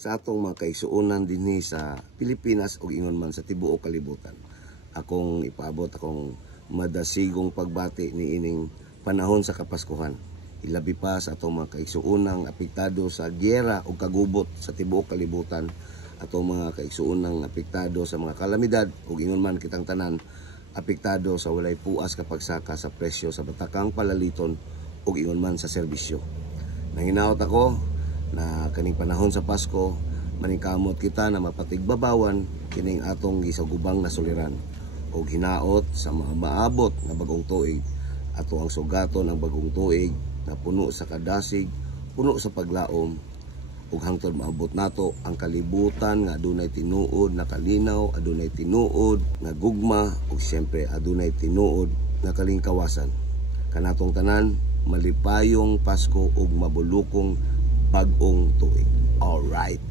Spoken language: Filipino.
sa atong mga kaigsuonan dinhi sa Pilipinas ug ingon man sa tibuok kalibutan. Akong ipaabot akong madasigong pagbati ni ining panahon sa Kapaskuhan. Ilabi pa sa atong mga kaigsuonang apektado sa giyera ug kagubot sa tibuok kalibutan, atong mga kaigsuonang apektado sa mga kalamidad ug ingon man kitang tanan apektado sa walay puas kapagsaka sa presyo sa batakang palaliton ug ingon man sa serbisyo. Nanginaot ako na kaning panahon sa Pasko maningkamot kita na mapatigbabawan kining atong gisagubang na suliran ug hinaot sa mga maabot na bagong tuig. Ato ang sugaton ng bagong tuig na puno sa kadasig, puno sa paglaom ug hangtod maabot nato ang kalibutan nga adunay tinuod na kalinaw, adunay tinuod na gugma ug siyempre adunay tinuod na kalingkawasan. Kanatong tanan malipayong Pasko ug mabulukong bag-ong tuig. Alright.